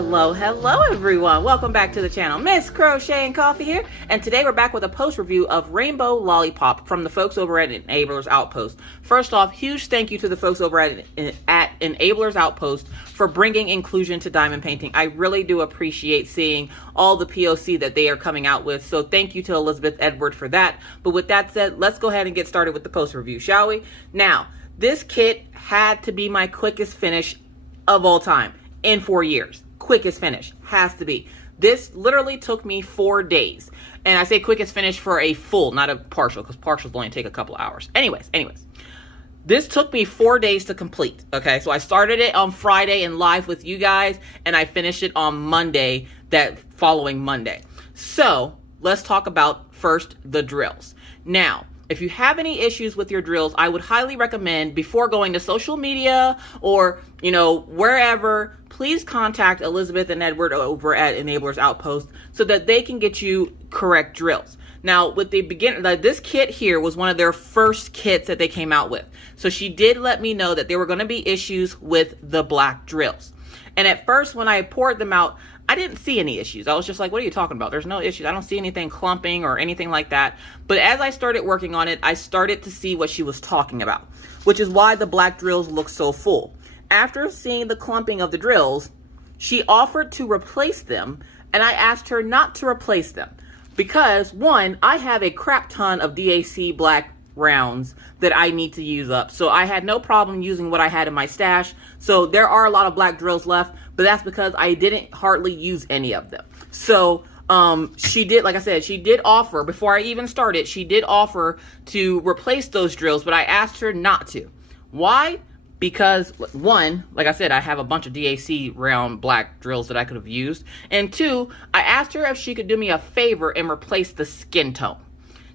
Hello everyone. Welcome back to the channel. Miss Crochet and Coffee here, and today we're back with a post review of Rainbow Lollipop from the folks over at Enablers Outpost. First off, huge thank you to the folks over at Enablers Outpost for bringing inclusion to diamond painting. I really do appreciate seeing all the POC that they are coming out with, so thank you to Elizabeth Edward for that. But with that said, let's go ahead and get started with the post review, shall we? Now, this kit had to be my quickest finish of all time. In 4 years. Quickest finish. Has to be. This literally took me 4 days. And I say quickest finish for a full, not a partial, because partials only take a couple of hours. Anyways. This took me 4 days to complete. Okay, so I started it on Friday and live with you guys, and I finished it on Monday, that following Monday. So, let's talk about first the drills. Now, if you have any issues with your drills, I would highly recommend, before going to social media or, wherever, please contact Elizabeth and Edward over at Enablers Outpost so that they can get you correct drills. Now, with the this kit here was one of their first kits that they came out with. So she did let me know that there were going to be issues with the black drills. And at first, when I poured them out, I didn't see any issues. I was just like, what are you talking about? There's no issues. I don't see anything clumping or anything like that. But as I started working on it, I started to see what she was talking about, which is why the black drills look so full. After seeing the clumping of the drills, she offered to replace them, and I asked her not to replace them because, one, I have a crap ton of DAC black rounds that I need to use up. So I had no problem using what I had in my stash. So there are a lot of black drills left, but that's because I didn't hardly use any of them. So she did, like I said, she did offer, before I even started, she did offer to replace those drills, but I asked her not to. Why? Because, one, like I said, I have a bunch of DAC round black drills that I could have used. And two, I asked her if she could do me a favor and replace the skin tone.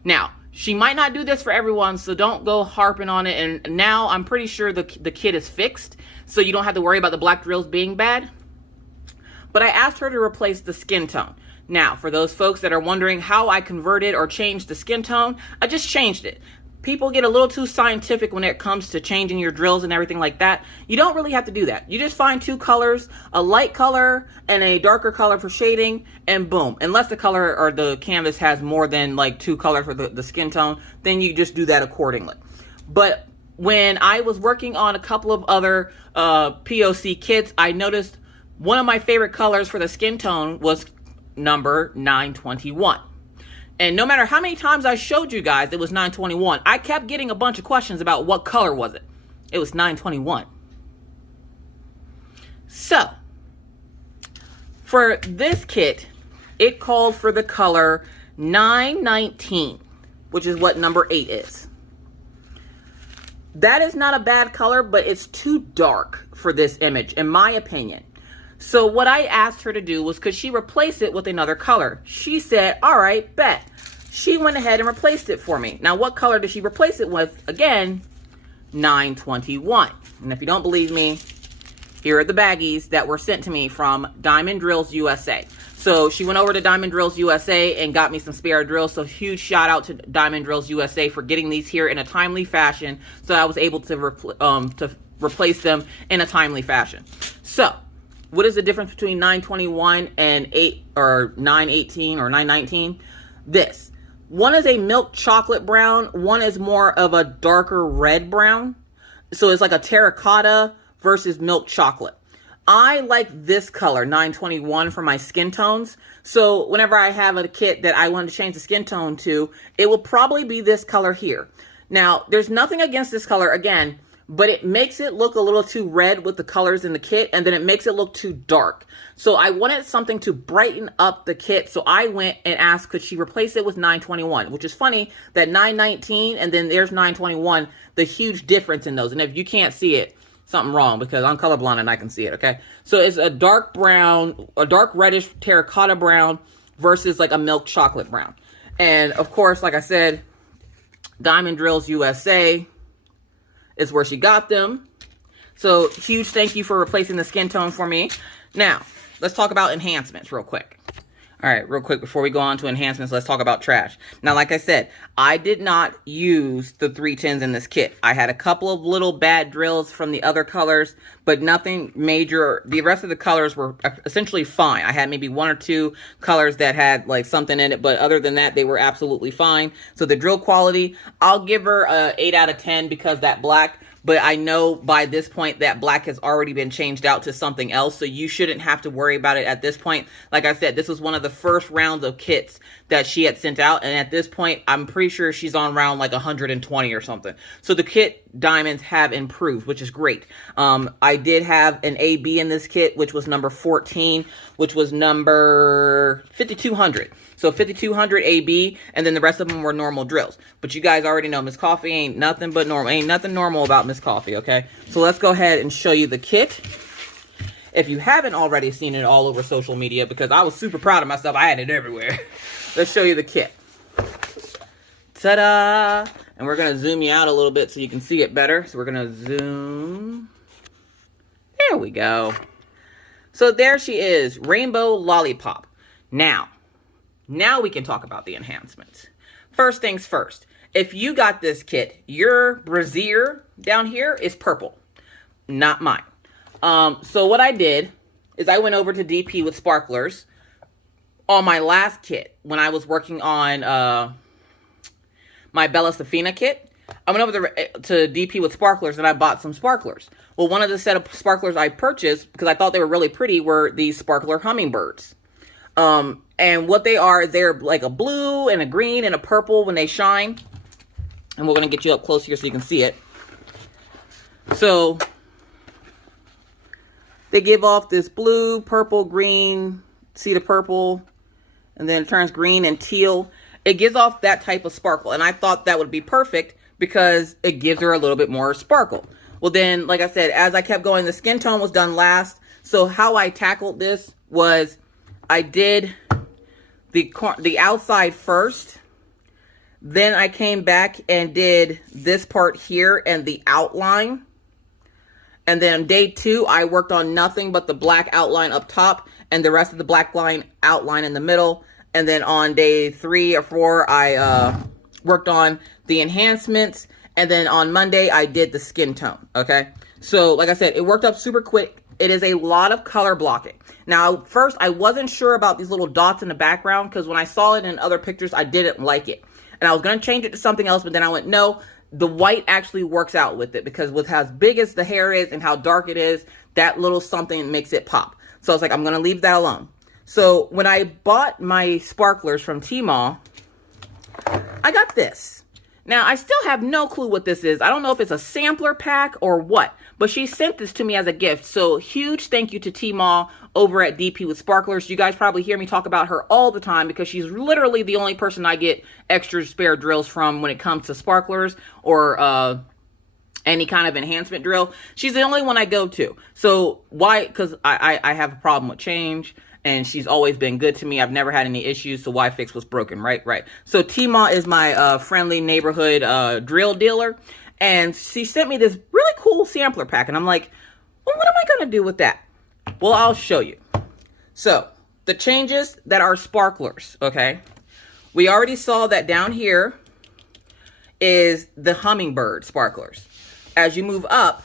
Now, she might not do this for everyone, so don't go harping on it. And now I'm pretty sure the kit is fixed, so you don't have to worry about the black drills being bad. But I asked her to replace the skin tone. Now, for those folks that are wondering how I converted or changed the skin tone, I just changed it. People get a little too scientific when it comes to changing your drills and everything like that. You don't really have to do that. You just find two colors, a light color and a darker color for shading, and boom. Unless the color or the canvas has more than like two colors for the skin tone, then you just do that accordingly. But when I was working on a couple of other POC kits, I noticed one of my favorite colors for the skin tone was number 921. And no matter how many times I showed you guys it was 921, I kept getting a bunch of questions about what color was it. It was 921. So, for this kit, it called for the color 919, which is what number 8 is. That is not a bad color, but it's too dark for this image, in my opinion. So what I asked her to do was, could she replace it with another color? She said, all right, bet. She went ahead and replaced it for me. Now, what color did she replace it with? Again, 921. And if you don't believe me, here are the baggies that were sent to me from Diamond Drills USA. So she went over to Diamond Drills USA and got me some spare drills. So huge shout out to Diamond Drills USA for getting these here in a timely fashion. So I was able to replace them in a timely fashion. So, what is the difference between 921 and 918 or 919? This. One is a milk chocolate brown. One is more of a darker red brown. So it's like a terracotta versus milk chocolate. I like this color, 921, for my skin tones. So whenever I have a kit that I want to change the skin tone to, it will probably be this color here. Now, there's nothing against this color, again, but it makes it look a little too red with the colors in the kit, and then it makes it look too dark. So I wanted something to brighten up the kit, so I went and asked, could she replace it with 921, which is funny that 919 and then there's 921, the huge difference in those. And if you can't see it, something wrong, because I'm colorblind and I can see it, okay? So it's a dark brown, a dark reddish terracotta brown versus like a milk chocolate brown. And of course, like I said, Diamond Drills USA is where she got them. So huge thank you for replacing the skin tone for me. Now, let's talk about enhancements real quick. All right, real quick before we go on to enhancements, let's talk about trash. Now, like I said, I did not use the 310s in this kit. I had a couple of little bad drills from the other colors, but nothing major. The rest of the colors were essentially fine. I had maybe 1 or 2 colors that had like something in it, but other than that, they were absolutely fine. So the drill quality, I'll give her a 8 out of 10 because that black. But I know by this point that black has already been changed out to something else, so you shouldn't have to worry about it at this point. Like I said, this was one of the first rounds of kits that she had sent out, and at this point, I'm pretty sure she's on round like 120 or something. So the kit diamonds have improved, which is great. I did have an AB in this kit, which was number 14, which was number 5200. So 5200 AB, and then the rest of them were normal drills. But you guys already know Miss Coffee ain't nothing but normal. Ain't nothing normal about Miss Coffee, okay? So let's go ahead and show you the kit. If you haven't already seen it all over social media, because I was super proud of myself, I had it everywhere. Let's show you the kit. Ta-da! And we're going to zoom you out a little bit so you can see it better. So we're going to zoom. There we go. So there she is, Rainbow Lollipop. Now we can talk about the enhancements. First things first, if you got this kit, your brassiere down here is purple, not mine. So what I did is I went over to DP with Sparklers on my last kit when I was working on my Bella Safina kit. I went over to DP with Sparklers and I bought some sparklers. Well, one of the set of sparklers I purchased, because I thought they were really pretty, were these sparkler hummingbirds. And what they are, they're like a blue and a green and a purple when they shine. And we're going to get you up close here so you can see it. So they give off this blue, purple, green, see the purple, and then it turns green and teal. It gives off that type of sparkle. And I thought that would be perfect because it gives her a little bit more sparkle. Well, then, like I said, as I kept going, the skin tone was done last. So how I tackled this was I did the outside first, then I came back and did this part here and the outline, and then on day 2 I worked on nothing but the black outline up top and the rest of the black line outline in the middle, and then on day 3 or 4 I worked on the enhancements, and then on Monday I did the skin tone. Okay, so like I said, it worked up super quick. It is a lot of color blocking. Now, first, I wasn't sure about these little dots in the background because when I saw it in other pictures, I didn't like it. And I was going to change it to something else, but then I went, no, the white actually works out with it because with how big as the hair is and how dark it is, that little something makes it pop. So I was like, I'm going to leave that alone. So when I bought my sparklers from Tmall, I got this. Now, I still have no clue what this is. I don't know if it's a sampler pack or what, but she sent this to me as a gift. So huge thank you to Tmall over at DP with Sparklers. You guys probably hear me talk about her all the time because she's literally the only person I get extra spare drills from when it comes to sparklers or any kind of enhancement drill. She's the only one I go to. So why? Because I have a problem with change. And she's always been good to me. I've never had any issues, so why fix what's broken, right? Right. So Tmall is my friendly neighborhood drill dealer. And she sent me this really cool sampler pack. And I'm like, well, what am I going to do with that? Well, I'll show you. So the changes that are sparklers, okay? We already saw that down here is the Hummingbird Sparklers. As you move up,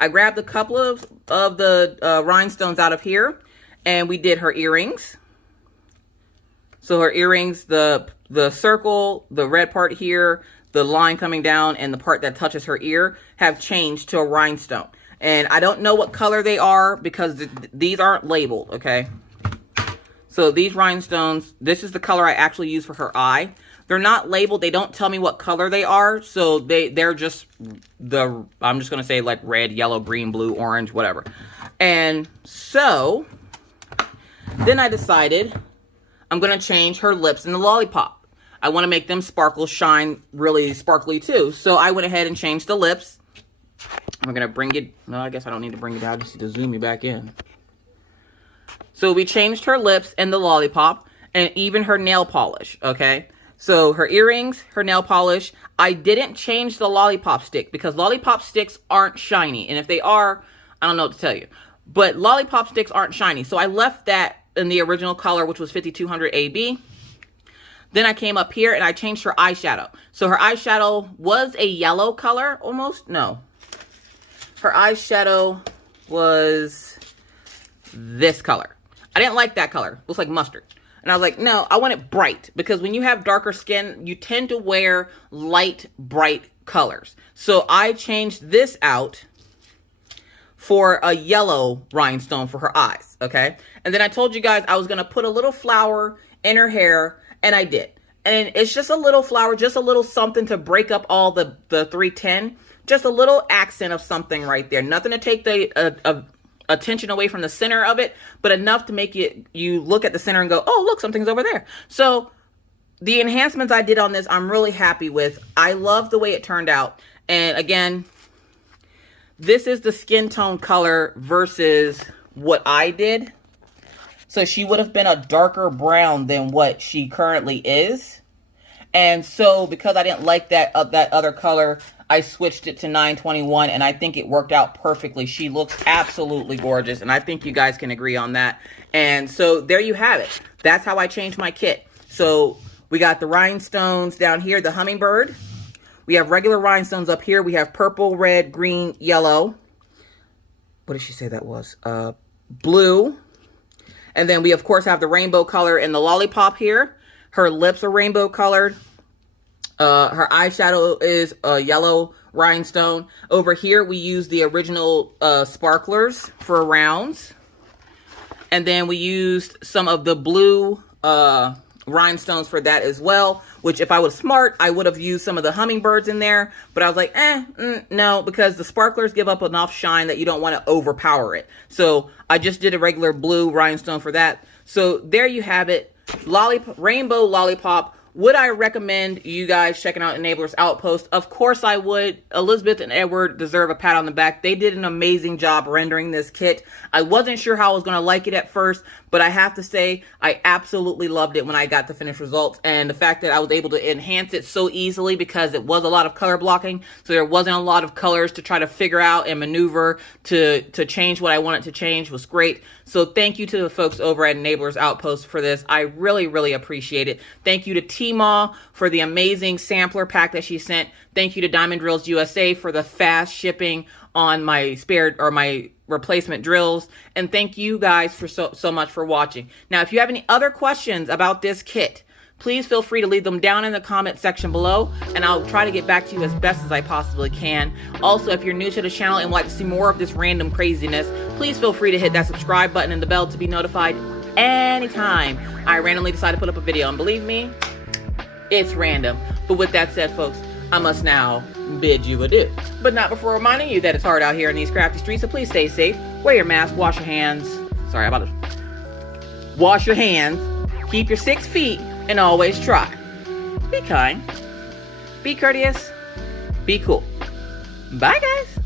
I grabbed a couple of the rhinestones out of here. And we did her earrings. So her earrings, the circle, the red part here, the line coming down, and the part that touches her ear have changed to a rhinestone. And I don't know what color they are because these aren't labeled, okay? So these rhinestones, this is the color I actually use for her eye. They're not labeled. They don't tell me what color they are. So they're just I'm just going to say like red, yellow, green, blue, orange, whatever. And so then I decided I'm going to change her lips in the Lollipop. I want to make them sparkle, shine really sparkly too. So I went ahead and changed the lips. I'm going to bring it. No, I guess I don't need to bring it out. I just need to zoom you back in. So we changed her lips and the Lollipop and even her nail polish. Okay. So her earrings, her nail polish. I didn't change the Lollipop stick because Lollipop sticks aren't shiny. And if they are, I don't know what to tell you. But Lollipop sticks aren't shiny. So I left that in the original color, which was 5200 AB. Then I came up here and I changed her eyeshadow. So her eyeshadow was a yellow color almost. No. Her eyeshadow was this color. I didn't like that color. It looks like mustard. And I was like, no, I want it bright. Because when you have darker skin, you tend to wear light, bright colors. So I changed this out for a yellow rhinestone for her eyes. Okay. And then I told you guys I was going to put a little flower in her hair. And I did. And it's just a little flower, just a little something to break up all the 310. Just a little accent of something right there. Nothing to take the attention away from the center of it, but enough to make you look at the center and go, oh, look, something's over there. So the enhancements I did on this, I'm really happy with. I love the way it turned out. And again, this is the skin tone color versus what I did. So she would have been a darker brown than what she currently is. And so because I didn't like that other color, I switched it to 921 and I think it worked out perfectly. She looks absolutely gorgeous and I think you guys can agree on that. And so there you have it. That's how I changed my kit. So we got the rhinestones down here, the hummingbird. We have regular rhinestones up here. We have purple, red, green, yellow. What did she say that was? Blue. And then we, of course, have the rainbow color in the lollipop here. Her lips are rainbow colored. Her eyeshadow is a yellow rhinestone. Over here, we use the original sparklers for rounds. And then we used some of the blue rhinestones for that as well, which if I was smart, I would have used some of the hummingbirds in there. But I was like, no, because the sparklers give up enough shine that you don't want to overpower it. So I just did a regular blue rhinestone for that. So there you have it. Rainbow lollipop. Would I recommend you guys checking out Enablers Outpost? Of course I would. Elizabeth and Edward deserve a pat on the back. They did an amazing job rendering this kit. I wasn't sure how I was going to like it at first, but I have to say I absolutely loved it when I got the finished results. And the fact that I was able to enhance it so easily because it was a lot of color blocking. So there wasn't a lot of colors to try to figure out and maneuver to change what I wanted to change was great. So thank you to the folks over at Enablers Outpost for this. I really, really appreciate it. Thank you to T-Ma for the amazing sampler pack that she sent. Thank you to Diamond Drills USA for the fast shipping on my my replacement drills. And thank you guys for so much for watching. Now, if you have any other questions about this kit, please feel free to leave them down in the comment section below, and I'll try to get back to you as best as I possibly can. Also, if you're new to the channel and would like to see more of this random craziness, please feel free to hit that subscribe button and the bell to be notified anytime I randomly decide to put up a video. And believe me, it's random. But with that said, folks, I must now bid you adieu. But not before reminding you that it's hard out here in these crafty streets, so please stay safe, wear your mask, wash your hands. Sorry, I'm about to wash your hands, keep your 6 feet, and always try. Be kind, be courteous, be cool. Bye, guys.